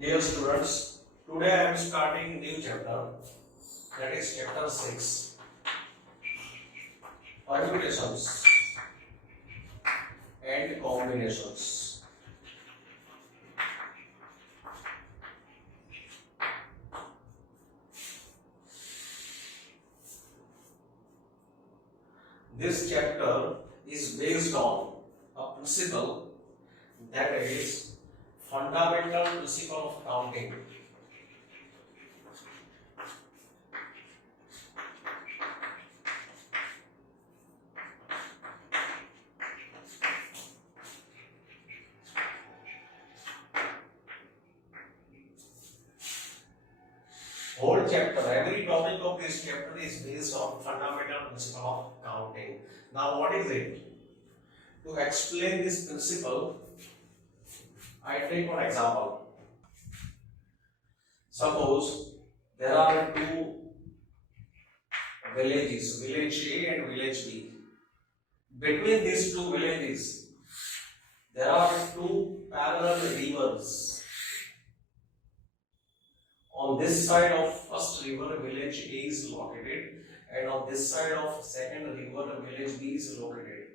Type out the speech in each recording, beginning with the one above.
Dear students, today I am starting new chapter, that is chapter 6, permutations and combinations. This chapter is based on a principle, that is fundamental principle of counting. Whole chapter, every topic of this chapter is based on fundamental principle of counting. Now what is it? To explain this principle, I take one example. Suppose there are two villages, village A and village B. Between these two villages, there are two parallel rivers. On this side of first river, village A is located, and on this side of second river, village B is located.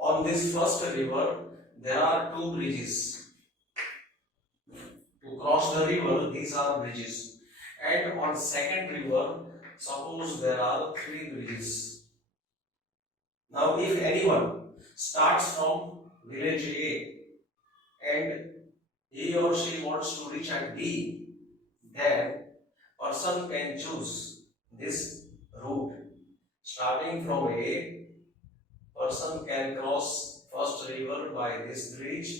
On this first river, there are two bridges. To cross the river, these are bridges. And on second river, suppose there are three bridges. Now, if anyone starts from village A and he or she wants to reach at B, then person can choose this route. Starting from A, person can cross first river by this bridge,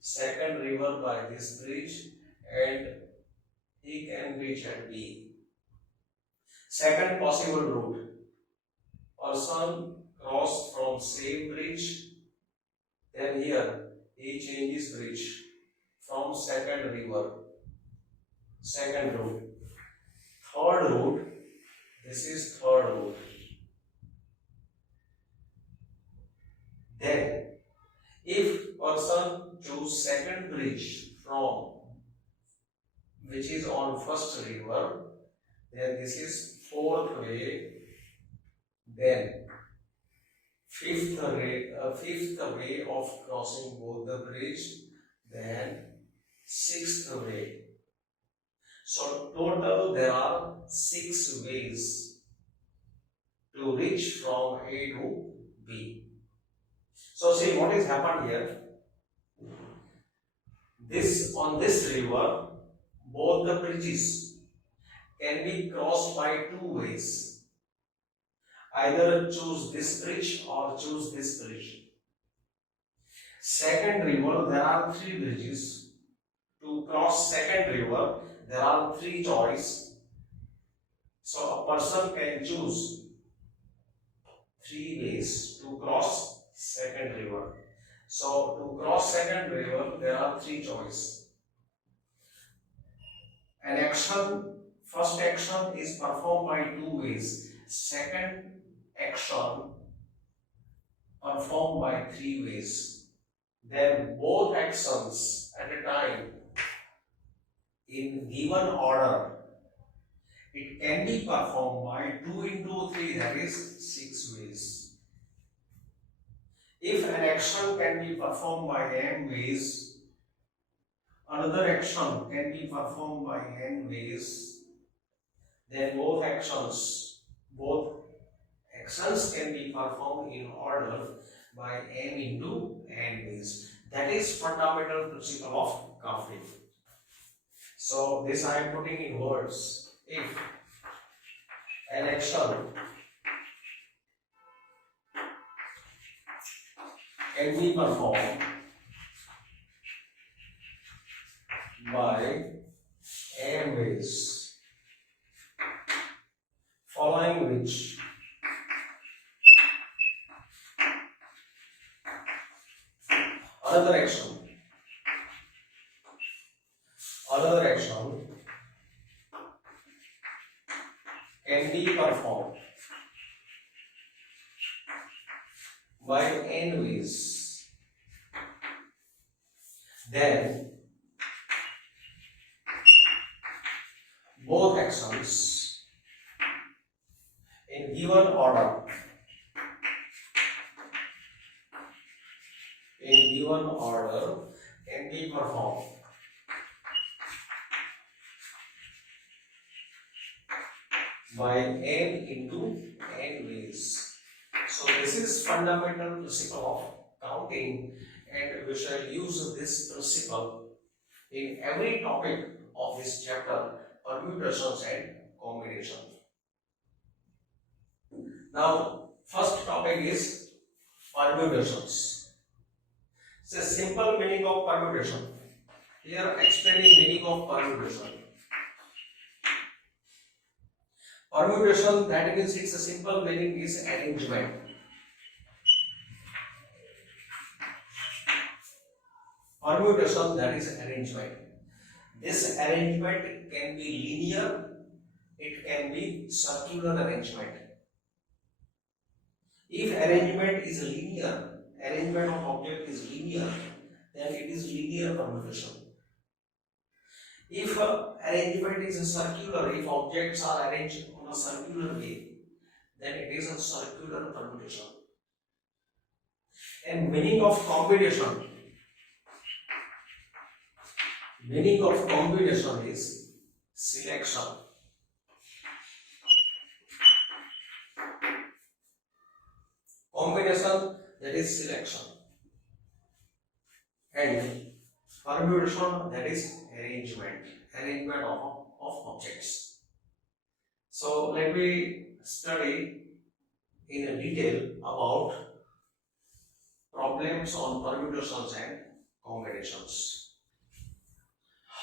second river by this bridge, and he can reach at B. Second possible route, person cross from same bridge, then here he changes bridge from second river, second route. Third route, this is third route. Then, if person choose second bridge from which is on first river, then this is fourth way. Then fifth way of crossing both the bridge. Then sixth way. So total there are 6 ways to reach from A to B. So see what is happened here. On this river, both the bridges can be crossed by 2 ways. Either choose this bridge or choose this bridge. Second river, there are 3 bridges. To cross second river, there are 3 choices. So a person can choose 3 ways to cross second river. So to cross second river, there are 3 choices. First action is performed by 2 ways. Second action performed by 3 ways. Then both actions at a time in given order, it can be performed by 2 into 3, that is 6 ways. If an action can be performed by n ways, another action can be performed by n ways, then both actions can be performed in order by n into n ways. That is fundamental principle of counting. So this I am putting in words. If an action can be performed by n ways, following which another action can be performed by n ways, then actions in given order can be performed by n into n ways. So this is fundamental principle of counting, and we shall use this principle in every topic of this chapter, permutations and combinations. Now, first topic is permutations. So simple meaning of permutation. Here explaining meaning of permutation. Permutation, that means its a simple meaning is arrangement. Permutation, that is arrangement. This arrangement can be linear, it can be circular arrangement. If arrangement is linear, arrangement of object is linear, then it is linear permutation. If arrangement is circular, if objects are arranged on a circular way, then it is a circular permutation. And meaning of combination. Meaning of combination is selection. Combination, that is selection. And permutation, that is arrangement of objects. So let me study in detail about problems on permutations and combinations.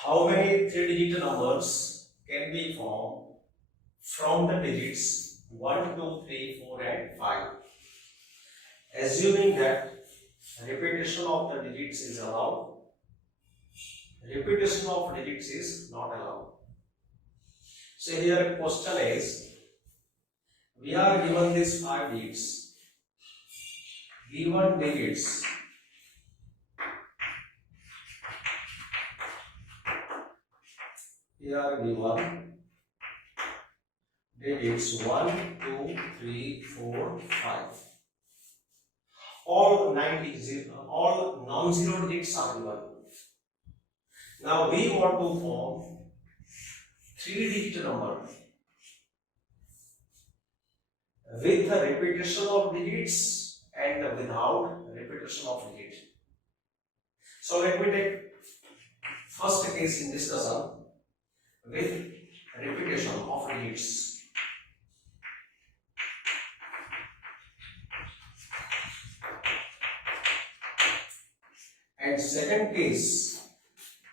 How many 3-digit numbers can be formed from the digits 1, 2, 3, 4 and 5? Assuming that repetition of the digits is allowed, repetition of digits is not allowed. So here question is, we are given these 5 digits. Given digits here given digits 1, 2, 3, 4, 5. All non-zero digits are given. Now we want to form 3-digit number with a repetition of digits and without repetition of digits. So let me take first case in discussion with repetition of digits. And second case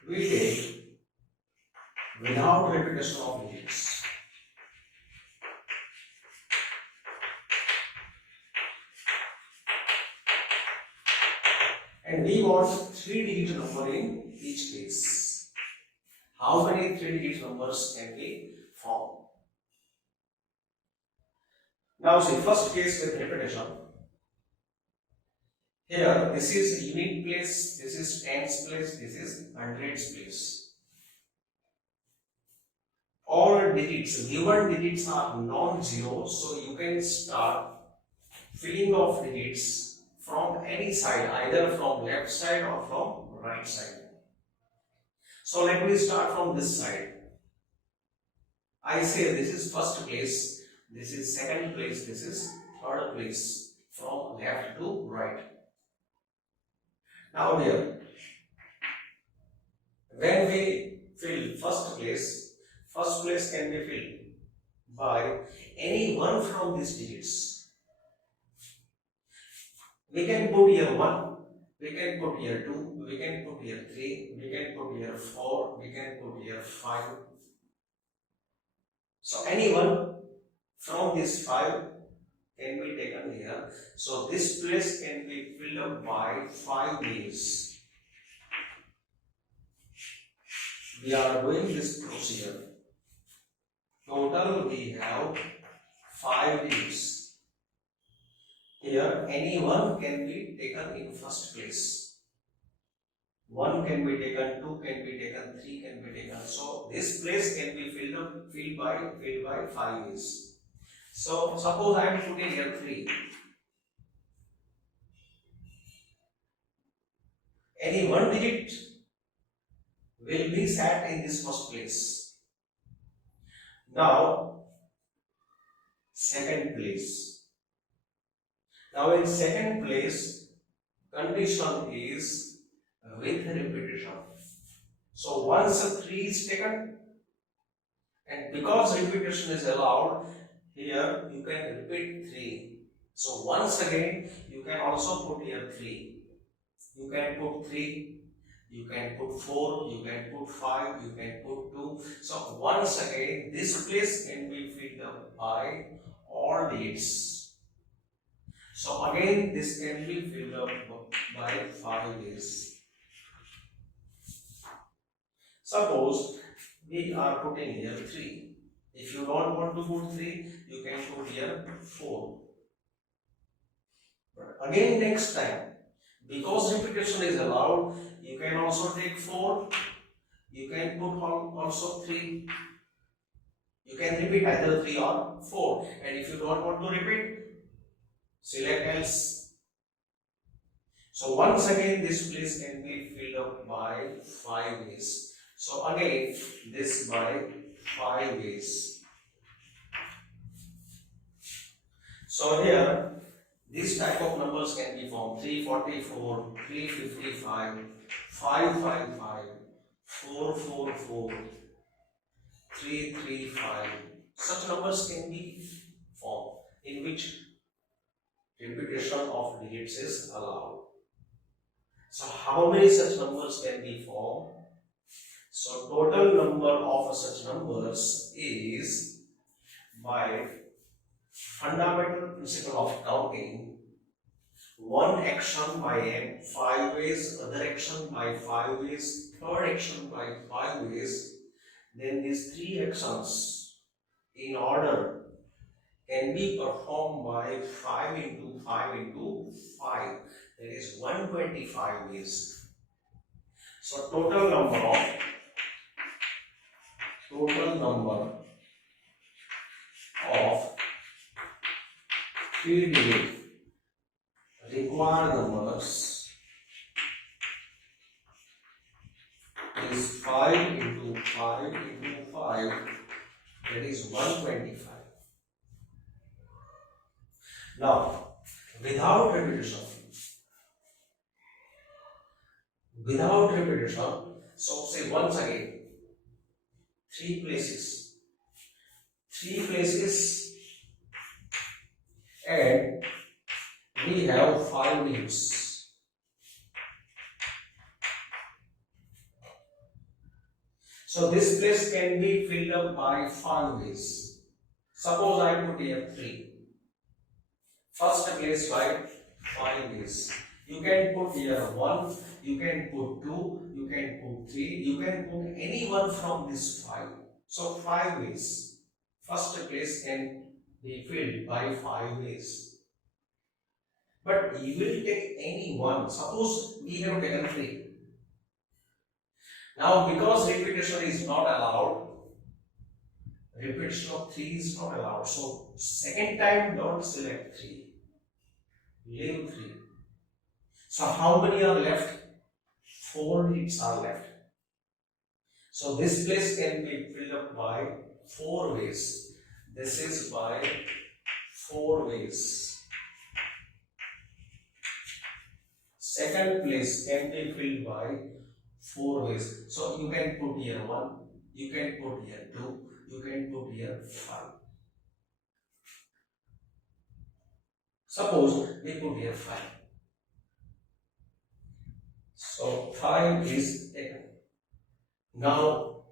we take without repetition of digits. And we want 3-digit number in each case. How many 3-digit numbers can be formed? Now see, first case with repetition. Here this is unit place, this is tens place, this is hundreds place. All digits, given digits are non-zero, so you can start filling of digits from any side, either from left side or from right side. So let me start from this side. I say this is first place, this is second place, this is third place, from left to right. Now here, when we fill first place can be filled by any one from these digits. We can put here 1, we can put here 2, we can put here 3, we can put here 4, we can put here 5. So any one from these 5 can be taken here. So this place can be filled up by 5 ways. We are doing this procedure. Total we have 5 digits. Here any one can be taken in first place. 1 can be taken, 2 can be taken, 3 can be taken. So this place can be filled by 5 ways. So suppose I am putting here 3. Any one digit will be sat in this first place. Now second place. Now in second place, condition is with repetition. So once a 3 is taken, and because repetition is allowed, here you can repeat 3. So once again, you can also put here 3. You can put 3, you can put 4, you can put 5, you can put 2. So once again, this place can be filled up by all digits. So again, this can be filled up by 5 ways. Suppose we are putting here 3. If you don't want to put 3, you can put here 4. But again, next time, because repetition is allowed, you can also take 4. You can put also 3. You can repeat either 3 or 4. And if you don't want to repeat, select else. So once again, this place can be filled up by 5 ways. So again, this by 5 ways. So here, this type of numbers can be formed: 344, 355, 555, 444, 335. Such numbers can be formed in which repetition of digits is allowed. So how many such numbers can be formed? So total number of such numbers is, by fundamental principle of counting, one action by n 5 ways, other action by 5 ways, third action by 5 ways, then these 3 actions in order can be performed by 5 into 5 into 5, that is 125 ways. So total number of 3-digit required numbers is 5 into 5 into 5, that is 125. Now, without repetition, so say once again, 3 places, and we have 5 digits. So this place can be filled up by 5 ways. Suppose I put here 3. First place by 5 ways. You can put here 1, you can put 2, you can put 3, you can put any one from this 5. So 5 ways. First place can be filled by 5 ways. But you will take any one. Suppose we have taken 3. Now because repetition is not allowed, repetition of 3 is not allowed. So second time don't select 3. Leave 3. So how many are left? 4 digits are left. So this place can be filled up by 4 ways. This is by 4 ways. Second place can be filled by 4 ways. So you can put here 1, you can put here 2, you can put here 5. Suppose we put here 5. So 5 is taken. Now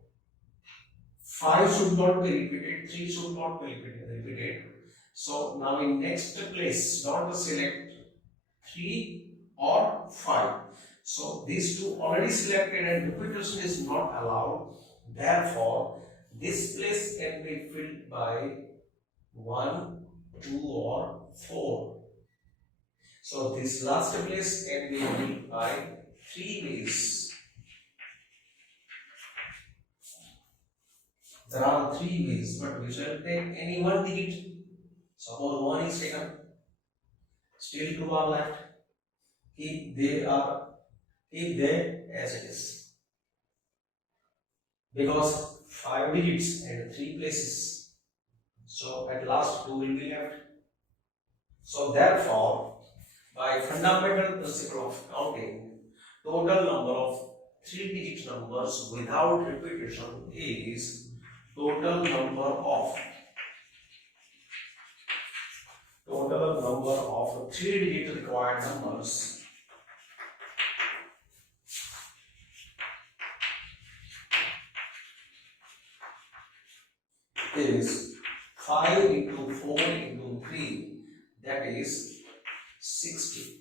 5 should not be repeated, 3 should not be repeated. So now in next place, not to select 3 or 5. So these two already selected and repetition is not allowed. Therefore, this place can be filled by 1, 2 or 4. So this last place can be filled by 3 ways. There are three ways, but we shall take any one digit. Suppose 1 is taken, still 2 are left. Keep they as it is. Because 5 digits and 3 places. So at last 2 will be left. So therefore, by fundamental principle of counting, total number of 3-digit numbers without repetition is total number of 3-digit required numbers is 5 into 4 into 3, that is 60.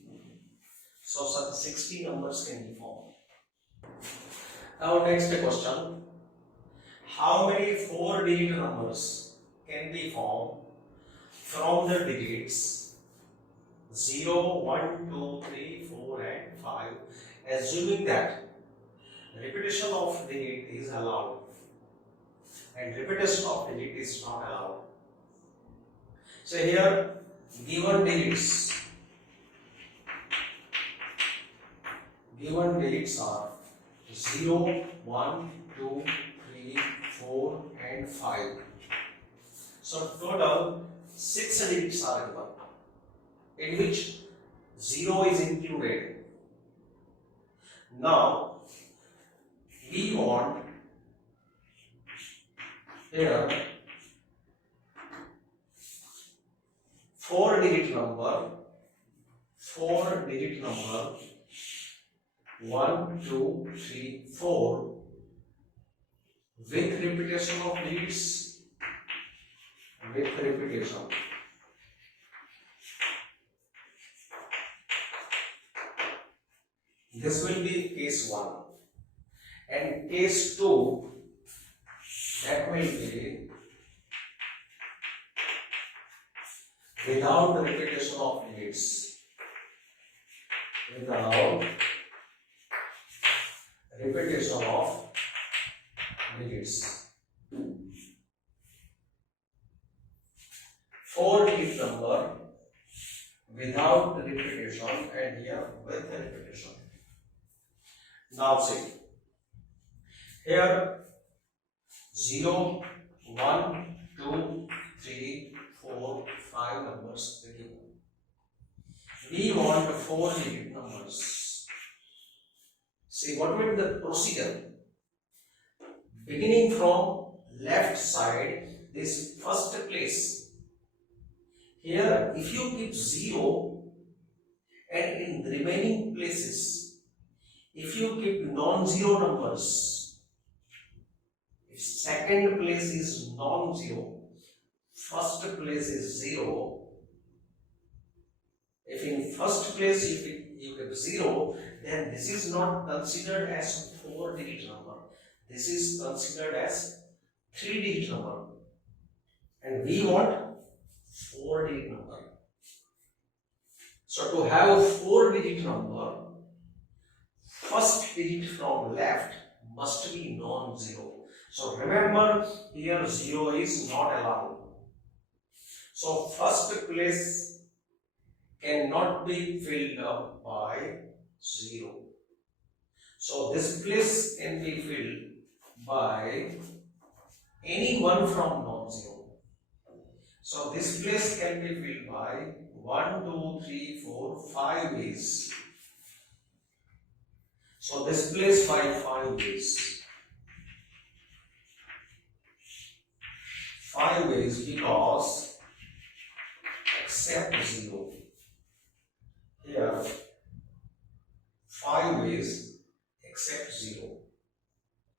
So such 60 numbers can be formed. Now next question, how many 4-digit numbers can be formed from the digits 0, 1, 2, 3, 4 and 5, assuming that repetition of digit is allowed and repetition of digit is not allowed. So here given digits are 0, 1, 2, 3, 4 and 5. So total 6 digits are given, in which 0 is included. Now we want here 4-digit number 1, 2, 3, 4 with repetition of digits This will be case 1, and case 2, that will be without repetition of digits. Without repetition of digits. 4-digit number without repetition and here with repetition. Now see, here 0, 1, 2, 3, 4, 5 numbers are given. We want 4-digit numbers. See, what will be the procedure? Beginning from left side, this first place. Here, if you keep 0 and in the remaining places, if you keep non-zero numbers, if second place is non-zero, first place is 0. If in first place you keep 0, then this is not considered as 4-digit number. This is considered as 3-digit number. And we want 4-digit number. So to have 4-digit number, first digit from left must be non-zero. So remember, here 0 is not allowed. So first place cannot be filled up by 0. So this place can be filled by any one from non-zero. So this place can be filled by 1, 2, 3, 4, 5 ways. So this place by 5 ways. 5 ways because except 0. Here 5 ways except 0.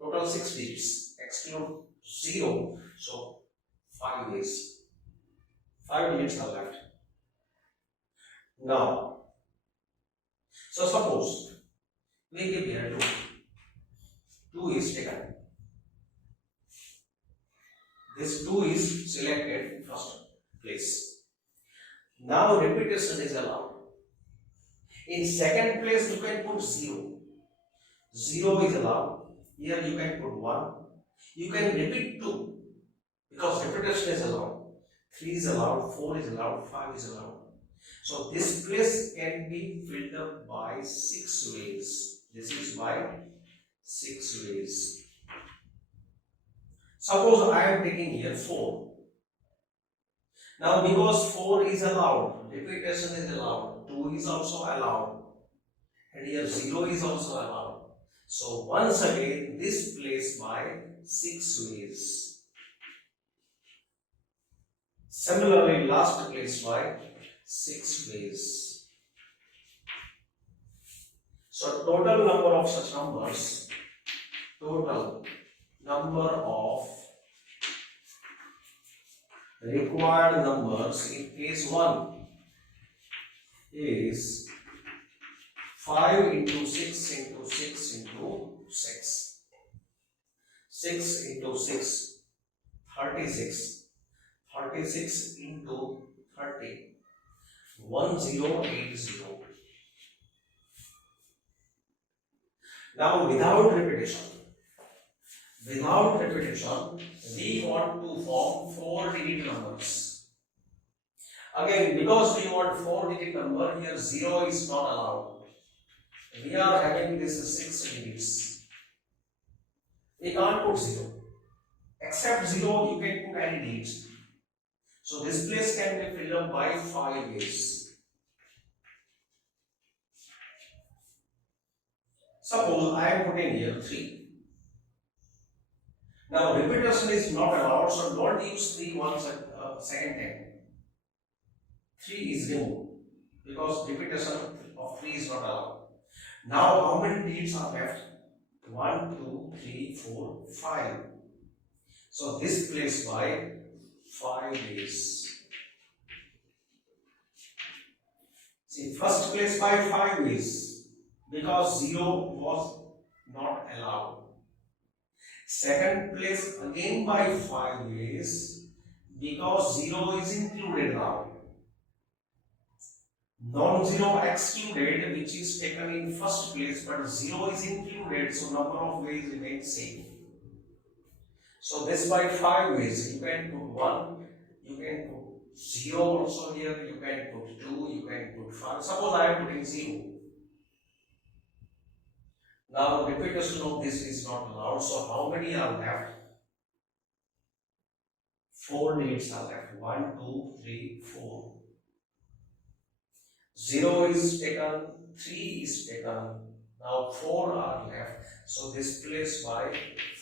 Total 6 digits. Exclude 0. So 5 ways. 5 digits are left. Now, so suppose we give here 2. 2 is taken. This 2 is selected in first place. Now repetition is allowed. In second place you can put 0. 0 is allowed. Here you can put 1. You can repeat 2. because repetition is allowed. 3 is allowed, 4 is allowed, 5 is allowed. So this place can be filled up by 6 ways. This is by 6 ways. Suppose I am taking here 4. Now because 4 is allowed, repetition is allowed, 2 is also allowed, and here 0 is also allowed. So once again this place by 6 ways. Similarly last place by 6 ways. So total number of such numbers, total number of required numbers in case 1 is 5 into 6 into 6 into 6. 6 into 6, 36. 36 into 30, 1080. Now without repetition, we want to form 4-digit numbers. Again, because we want 4-digit number, here 0 is not allowed. We are having this 6 digits. We can't put 0. Except 0, you can put any digits. So this place can be filled up by 5 ways. Suppose I am putting here 3. Now repetition is not allowed, so don't use 3 once second time. 3 is removed because repetition of 3 is not allowed. Now how many digits are left? 1, 2, 3, 4, 5. So this place by 5 ways. See, first place by 5 ways because 0 was not allowed. Second place again by 5 ways because 0 is included now. Non-zero excluded, which is taken in first place, but 0 is included, so number of ways remains same. So this by 5 ways, you can put 1, you can put 0 also here, you can put 2, you can put 5. Suppose I am putting 0. Now repetition of this is not allowed, so how many are left? 4 digits are left. 1, 2, 3, 4. 0 is taken, 3 is taken, now 4 are left, so this place by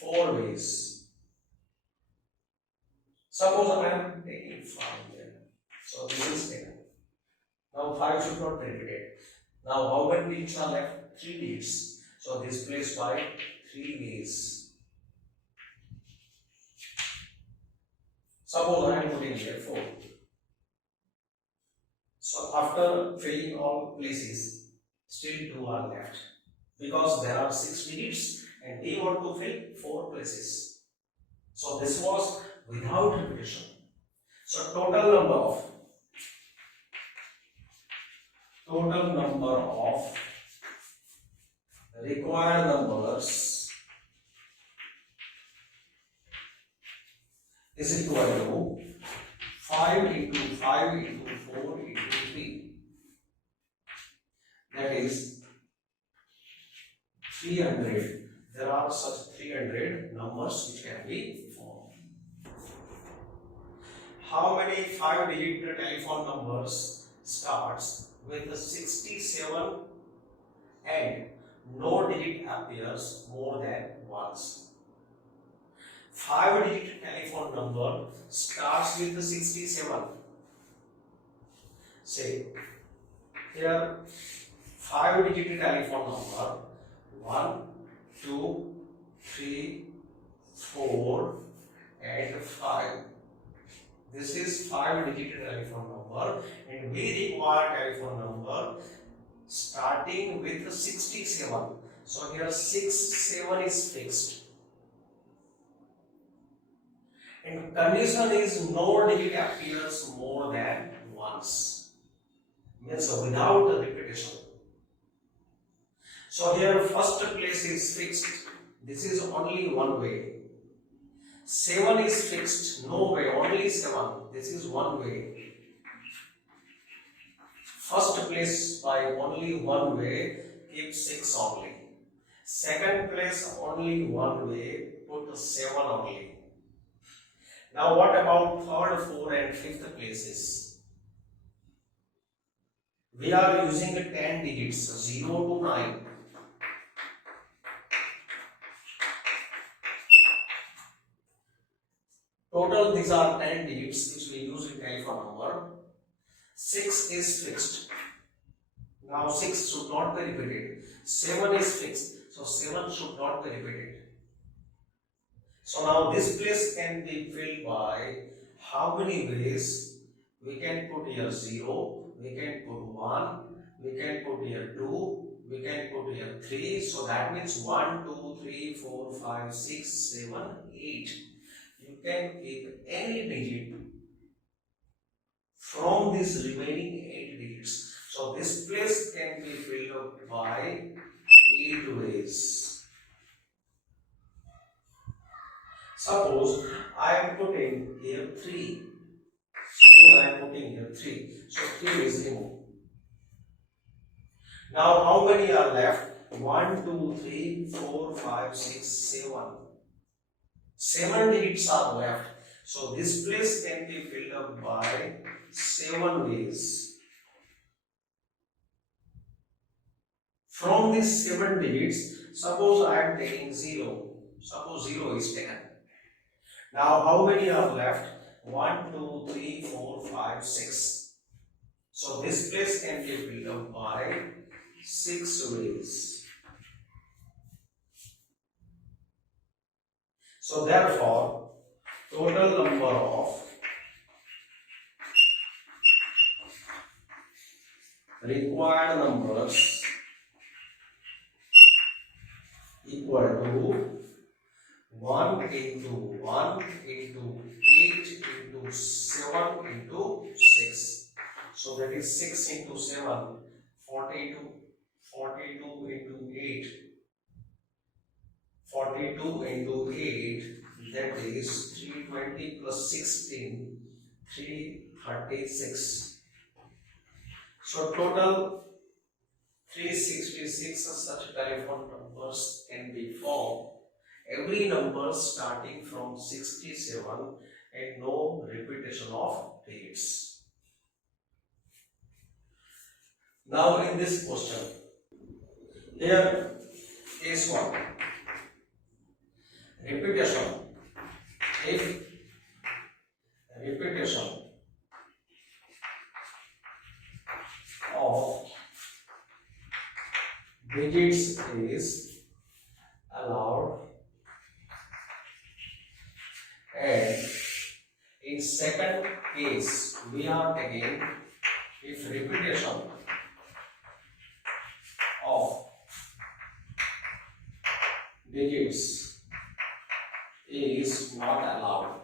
4 ways. Suppose I am taking 5 here, so this is taken. Now 5 should not be repeated. Now how many digits are left? 3 digits, so this place by 3 ways. Suppose I am putting here 4. So after filling all places, still 2 are left because there are 6 digits and we want to fill 4 places. So this was without repetition. So total number of required numbers is equal to 5 into 5 into 4 into 3. That is 300. There are such 300 numbers which can be formed. How many 5-digit telephone numbers starts with 67 and no digit appears more than once? 5-digit telephone number starts with 67. Say here 5-digit telephone number 1, 2, 3, 4 and 5. This is 5-digit telephone number and we require telephone number starting with 67. So here 7 is fixed. And condition is no digit appears more than once. Means without the repetition. So here first place is fixed. This is only one way. 7 is fixed. No way, only 7. This is one way. First place by only one way, keep 6 only. Second place only one way, put 7 only. Now what about third, fourth and fifth places? We are using 10 digits, 0 to 9. Total these are 10 digits which we use in telephone number. 6 is fixed. Now 6 should not be repeated. 7 is fixed. So 7 should not be repeated. So now this place can be filled by how many ways? We can put here 0, we can put 1, we can put here 2, we can put here 3. So that means 1, 2, 3, 4, 5, 6, 7, 8. You can keep any digit from these remaining 8 digits. So this place can be filled up by 8 ways. Suppose I am putting here 3. Suppose I am putting here 3. So 3 is removed. Now how many are left? 1, 2, 3, 4, 5, 6, 7. 7 digits are left. So this place can be filled up by 7 ways. From these 7 digits, suppose I am taking 0. Suppose 0 is taken. Now how many are left? 1, 2, 3, 4, 5, 6. So this place can be filled up by 6 ways. So therefore, total number of required numbers equal to 1 into 1 into 8 into 7 into 6. So that is 6 into 7, 42. 42 into 8. 42 into 8, that is 320 plus 16, 336. So total 366 such telephone numbers can be formed. Every number starting from 67 and no repetition of digits. Now in this question, here case 1. Repetition. If repetition of digits is allowed, and in second case we are taking if repetition of digits is not allowed.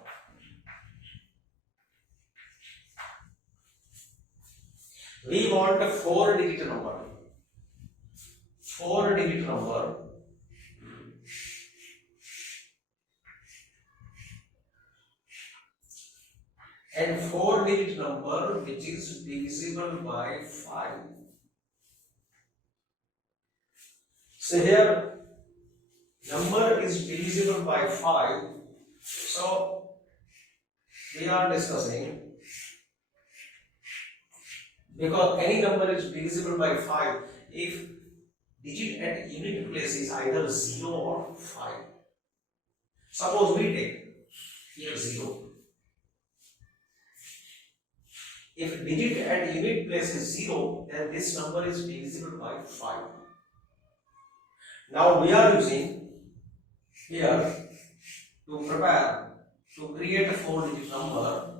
We want a 4-digit number. 4-digit number and 4-digit number which is divisible by 5. So here number is divisible by 5. So we are discussing, because any number is divisible by 5 if digit at unit place is either 0 or 5. Suppose we take here 0. If digit at unit place is 0, then this number is divisible by 5. Now we are using here to create a 4-digit number,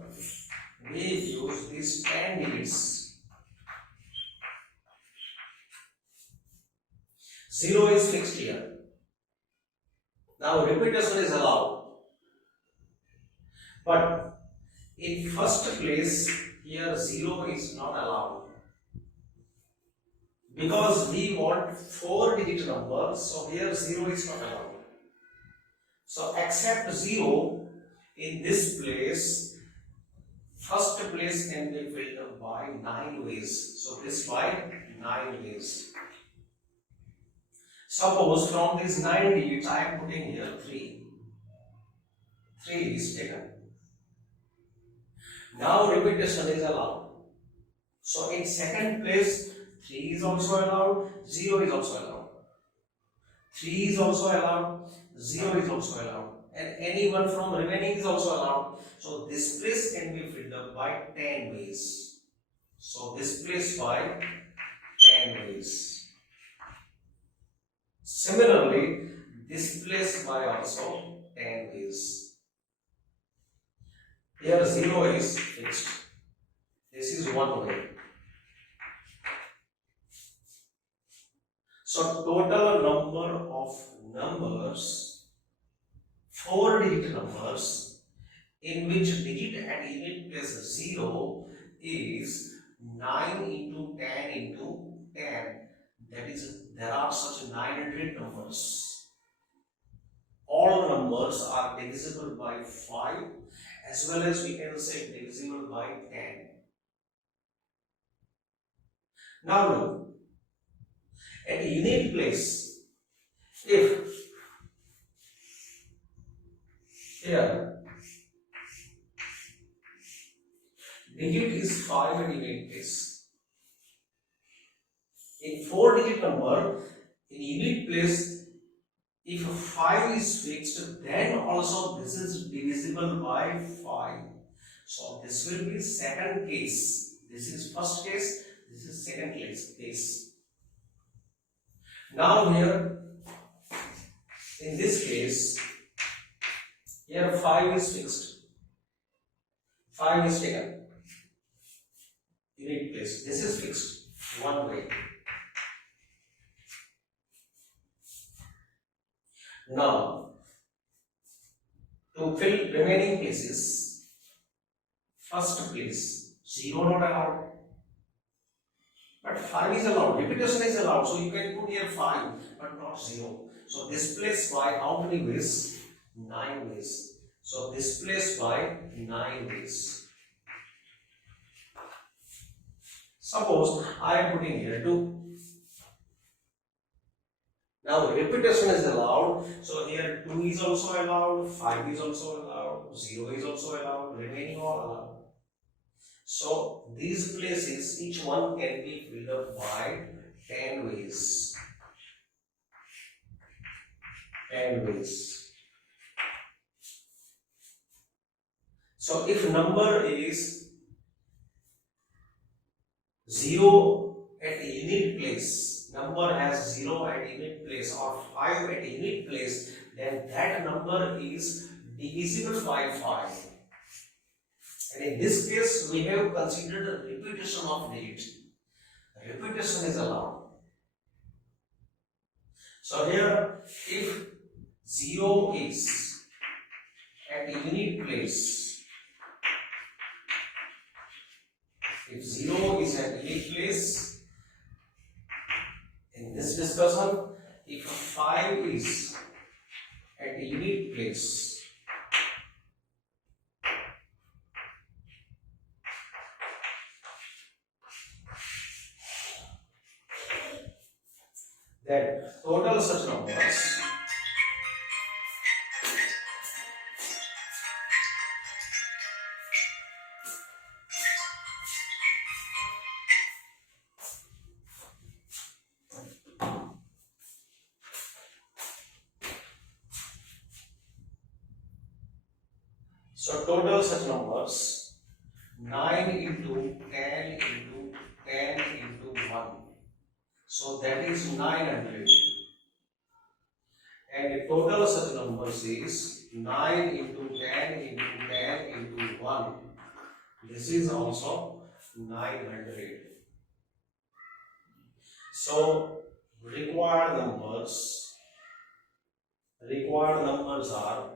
we use these 10 digits. 0 is fixed here. Now repetition is allowed, but in first place here 0 is not allowed, because we want 4-digit number, so here 0 is not allowed. So except 0, In this place, first place can be filled up by 9 ways. So this by 9 ways. Suppose from these 9 digits I am putting here 3. 3 is taken. Now repetition is allowed. So in second place 3 is also allowed, 0 is also allowed. 3 is also allowed, 0 is also allowed, and any one from remaining is also allowed. So this place can be filled up by 10 ways. So this place by 10 ways. Similarly, this place by also 10 ways. Here 0 is fixed. This is one way. So total number of numbers, 4-digit numbers, in which digit and unit place 0 is 9 into 10 into 10. That is, there are such 900 numbers. All numbers are divisible by 5, as well as we can say divisible by 10. Now look, at a unit place, if here digit is 5 at unit place, in 4-digit number, in unit place, if 5 is fixed, then also this is divisible by 5. So this will be second case. This is first case, this is second case. Now here, in this case, here 5 is fixed. 5 is taken. Unit place. This is fixed. One way. Now, to fill remaining places, first place, 0 not allowed. But 5 is allowed. Repetition is allowed. So you can put here 5, but not 0. So this place by how many ways? 9 ways. So this place by 9 ways. Suppose I am putting here 2. Now repetition is allowed. So here 2 is also allowed, 5 is also allowed, 0 is also allowed, remaining all allowed. So these places, each one can be filled up by 10 ways. 10 ways. So if number is 0 at a unit place, number has 0 at unit place or 5 at unit place, then that number is divisible by 5. And in this case, we have considered repetition of digit. Repetition is allowed. So here, if 0 is at a unit place, if 0 is at unit place, in this discussion, if 5 is at a unit place, then total such numbers numbers 9 into 10 into 10 into 1. So that is 900. And the total such numbers is 9 into 10 into 10 into 1. This is also 900. So required numbers are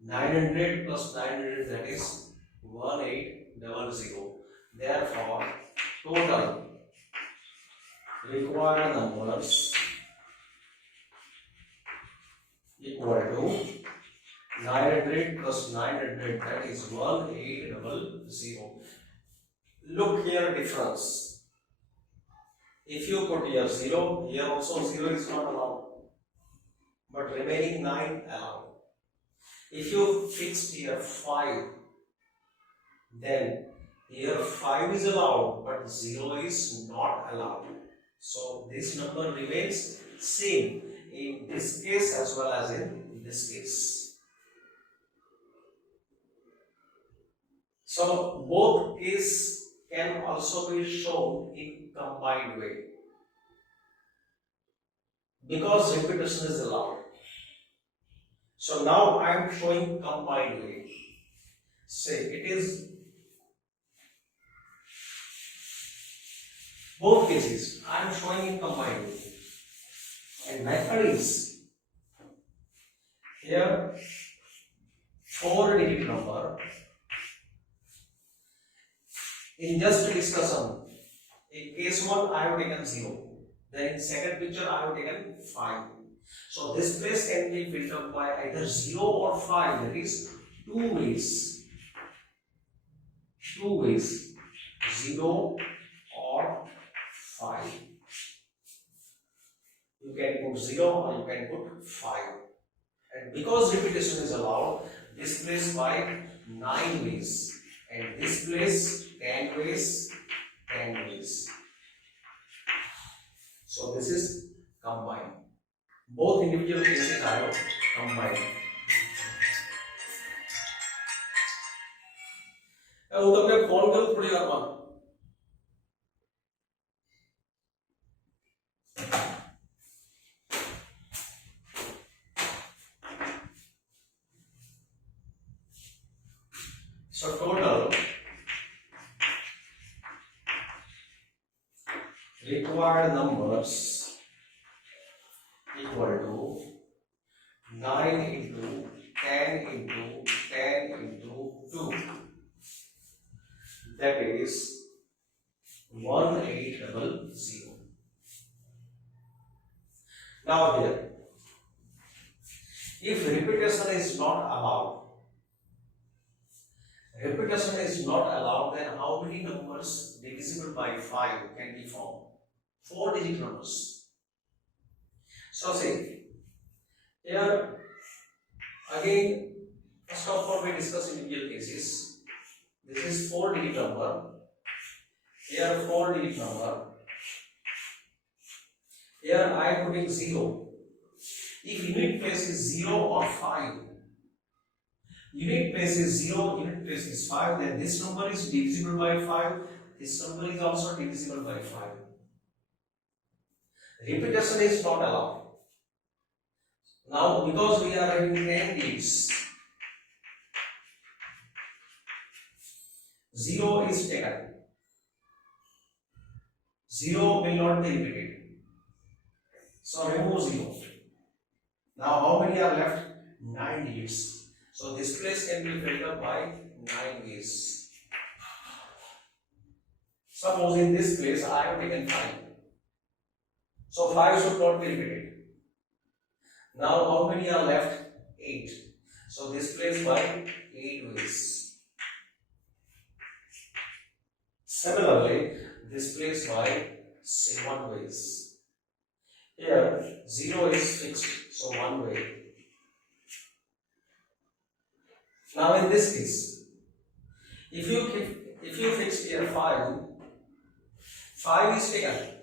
900 plus 900, that is 1800. Therefore, total required numbers equal to 900 plus 900, that is 1800. Look here difference. If you put here 0, here also 0 is not allowed, but remaining 9 allowed. If you fixed here 5, then here 5 is allowed, but 0 is not allowed. So this number remains same in this case as well as in this case. So both cases can also be shown in combined way because repetition is allowed. So now I am showing combined way. Say it is both cases I am showing in combined way. And method is here 4-digit number. In just discussion, in case 1 I have taken 0, then in second picture I have taken 5. So this place can be filled up by either 0 or 5, that is two ways. 0 or 5. You can put 0 or you can put 5. And because repetition is allowed, this place by 9 ways. And this place 10 ways, 10 ways. So this is combined. Both individual cases are combined. હું તમને phone કરું થોડી વારમાં. So total required numbers equal to 9 into 10 into 10 into 2. That is 1800. Now here, if repetition is not allowed, then how many numbers divisible by 5 can be formed? 4-digit numbers. So say here again, first of all we discuss individual cases. This is 4-digit number. Here 4-digit number. Here I am putting 0. If unit place is 0 or 5, unit place is 0, unit place is 5, then this number is divisible by 5. This number is also divisible by 5. Repetition is not allowed. Now because we are having 10 digits, 0 is taken. 0 will not be repeated. So remove 0. Now how many are left? 9 digits. So this place can be filled up by 9 ways. Suppose in this place I have taken 5. So 5 should not be repeated. Now how many are left? 8. So this place by 8 ways. Similarly, this place by 7 ways. Here 0 is fixed, so 1 way. Now in this case, if you fix here 5, 5 is taken.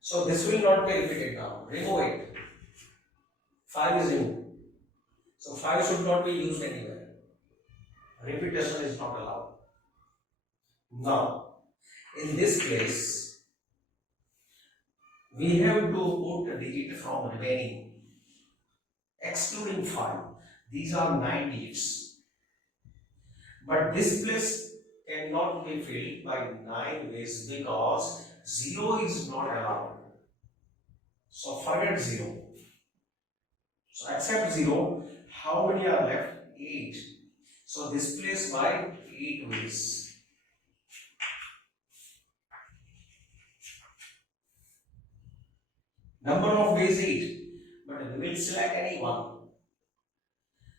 So this will not be repeated now. Remove it. 5 is removed. So 5 should not be used anywhere. Repetition is not allowed. Now, in this place, we have to put a digit from remaining, excluding 5. These are 9 digits. But this place cannot be filled by 9 ways because 0 is not allowed. So forget 0. So accept 0. How many are left? 8. So this place by 8 ways. Number of ways 8. But we will select any one.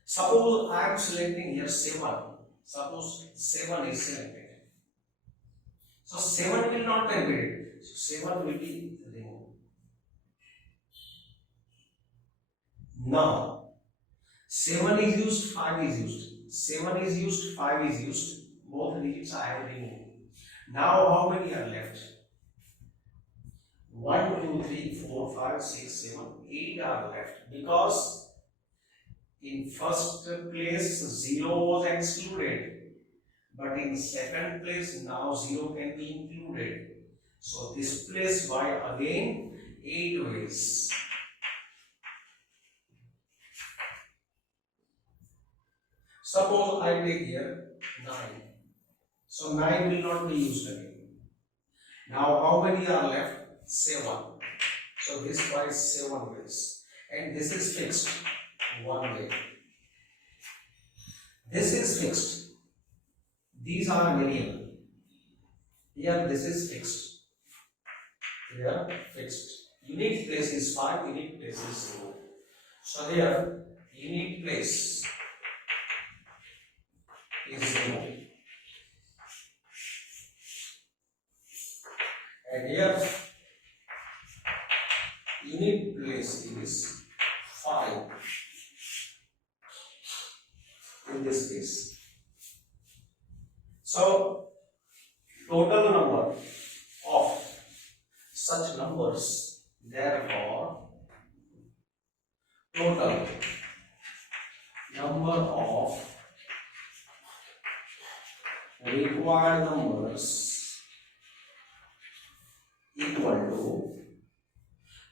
Suppose I am selecting here 7. Suppose 7 is selected. So 7 will not be repeated. So 7 will be removed. Now 7 is used, 5 is used. 7 is used, 5 is used. Both digits I have removed. Now how many are left? 1, 2, 3, 4, 5, 6, 7, 8 are left. Because in first place 0 was excluded. But in second place now 0 can be included. So this place by again 8 ways. Suppose I take here 9. So 9 will not be used again. Now how many are left? 7. So this by 7 ways. And this is fixed. 1 way. This is fixed. These are variable. Here this is fixed. Here fixed. Unit place is 5, unit place is 0. So here unit place is 0. And here unit place is 5 in this case. So total number of such numbers, therefore total number of required numbers equal to,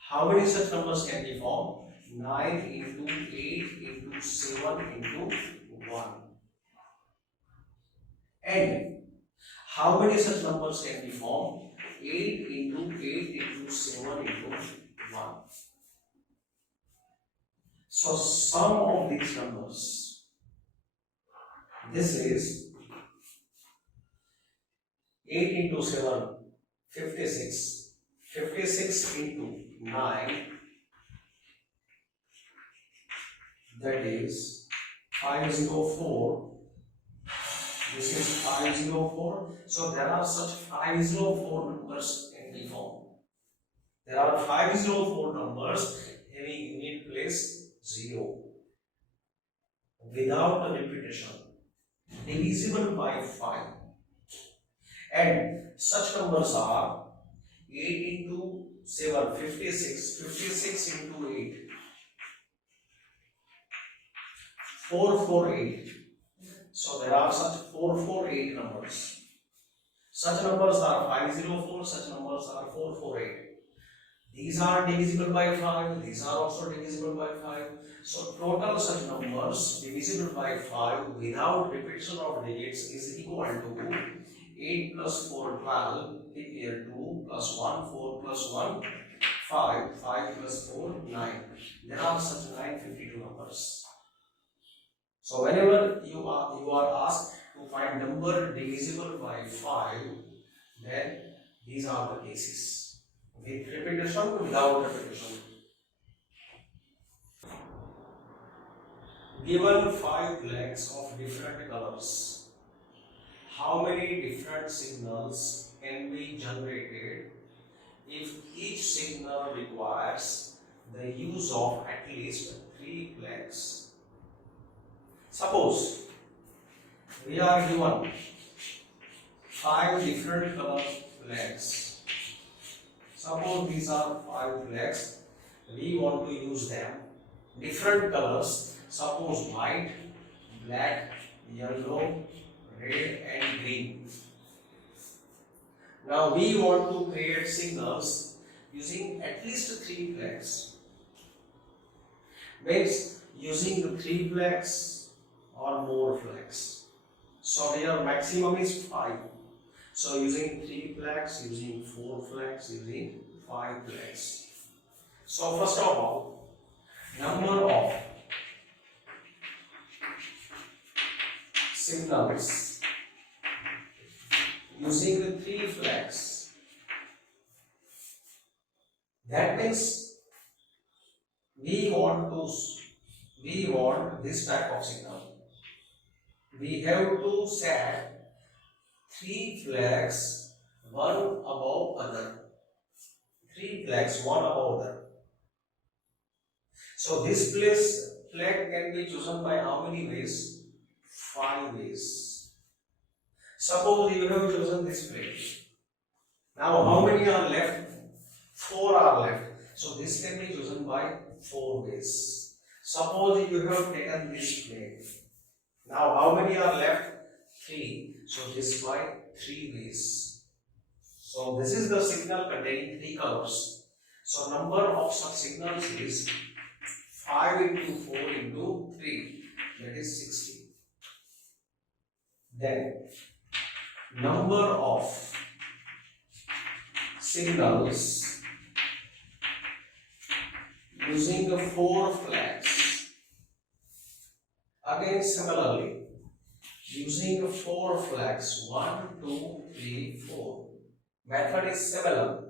how many such numbers can be formed? 9 into 8 into 7 into 1. And how many such numbers can be formed? 8 into 8 into 7 into 1. So sum of these numbers, this is 8 into 7, 56. 56 into 9, that is 504. This is 504. So there are such 504 numbers can be formed. There are 504 numbers having unit place 0 without a repetition, divisible by 5. And such numbers are 8 into 7, 56, 56 into 8, 448. So there are such 448 numbers. Such numbers are 504, such numbers are 448. These are divisible by 5, these are also divisible by 5. So total such numbers divisible by 5 without repetition of digits is equal to 8 plus 4, 12, here 2 plus 1, 4 plus 1, 5, 5 plus 4, 9. There are such 952 numbers. So whenever you are asked to find number divisible by 5, then these are the cases. With repetition, without repetition. Given 5 flags of different colors, how many different signals can be generated if each signal requires the use of at least 3 flags? Suppose we are given 5 different color flags. Suppose these are 5 flags. We want to use them. Different colors. Suppose white, black, yellow, red and green. Now we want to create signals using at least 3 flags. Means using the 3 flags or more flags. So here maximum is 5. So using 3 flags, using 4 flags, using 5 flags. So first of all, number of signals using the 3 flags. That means we want to we want this type of signal. We have to set 3 flags, one above other. 3 flags, one above other. So this flag can be chosen by how many ways? 5 ways. Suppose you have chosen this flag. Now how many are left? 4 are left. So this can be chosen by 4 ways. Suppose you have taken this flag. Now how many are left? 3. So this by 3 ways. So this is the signal containing 3 colors. So number of such signals is 5 into 4 into 3, that is 60. Then number of signals using the 4 flags. Again similarly, using 4 flags, 1, 2, 3, 4. Method is similar.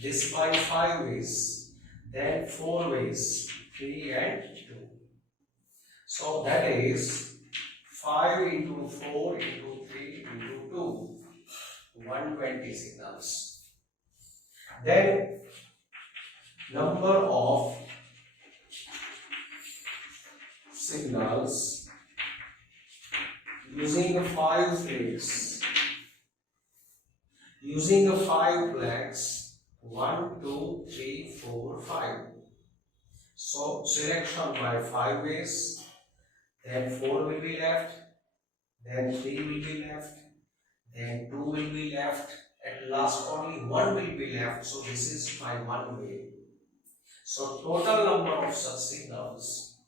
This by 5 ways, then 4 ways, 3 and 2. So that is 5 into 4 into 3 into 2, 120 signals. Then number of signals using 5 flags. Using 5 flags, 1, 2, 3, 4, 5. So selection by 5 ways, then 4 will be left, then 3 will be left, then 2 will be left, at last only 1 will be left. So this is by 1 way. So total number of such signals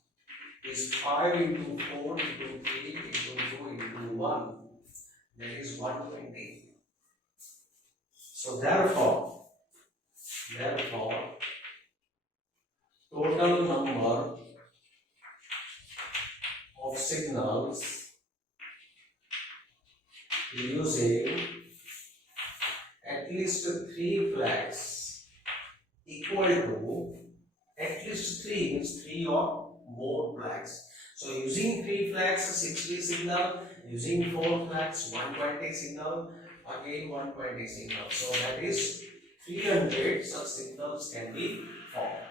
is 5 into 4 into 3 into 2 into 1, that is 120. So therefore, total number of signals using at least 3 flags equal to at least 3 means 3 or more flags. So using 3 flags 60 signal, using 4 flags 120 signal, again 120 signal. So that is 300 such signals can be formed.